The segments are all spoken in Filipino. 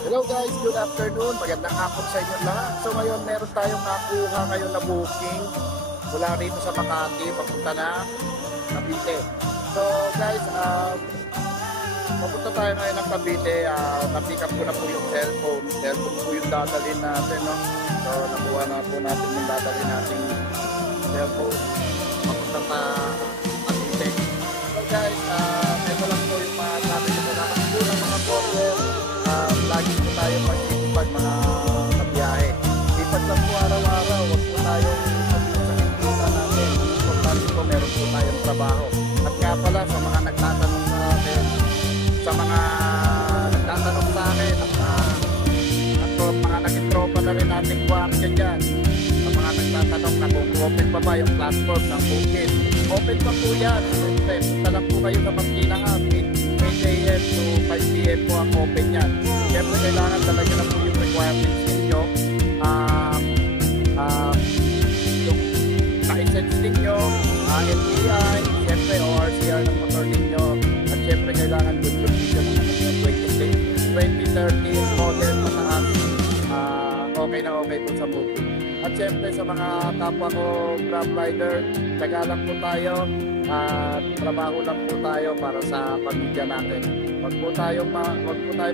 Hello guys, good afternoon. Magandang hapon sa inyo lahat. So ngayon meron tayong nakuha ngayon na booking mula rito sa Makati, papunta na Cavite. So guys, papunta tayo ngayon ng Cavite. Na-pick up ko na po yung cellphone. Cellphone po yung dadalhin natin, no? So nakuha na po natin yung dadalhin natin cellphone. Papunta na Cavite. So guys, ito lang po yung sabi ko na po ng mga courier. Lagi po tayo mag-ipag mga kabiyahe. Ipag lang po araw-araw. Huwag po tayong pag-isa natin. Importante po meron po tayong trabaho. At nga pala sa mga nagtatanong sa akin, sa mga nagtatanong sa akin, at mga naging-tropa na rin nating kwartya dyan, sa mga nagtatanong na kung open pa ba yung platform ng booking. Open pa po yan. Punta lang po kayo sa Marikina 8 AM to 5 PM po ang open yan. Siyempre kailangan talaga na po yung requirements ninyo. Yung license ninyo, NBI, siyempre ORCR ng motor ninyo. At siyempre kailangan good condition ng 2013 model mataas. Okay na okay po sa booking. At siyempre sa mga kapwa ko grab rider, taga lang po tayo at trabaho lang po tayo para sa pamilya natin. Huwag po tayo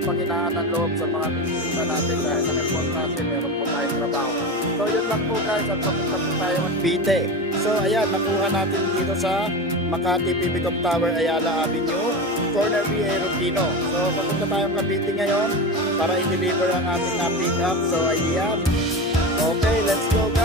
panghinaan ng loob sa mga bisita natin dahil ang importante meron po tayong trabaho. So yun lang po guys at papunta po tayo Cavite. So ayan, nakuha natin dito sa Makati Pibicom Tower, Ayala Avenue, corner B, Aeropino. So papunta tayong Cavite ngayon para i-deliver ang ating na pick up. So ayan. Okay, let's go.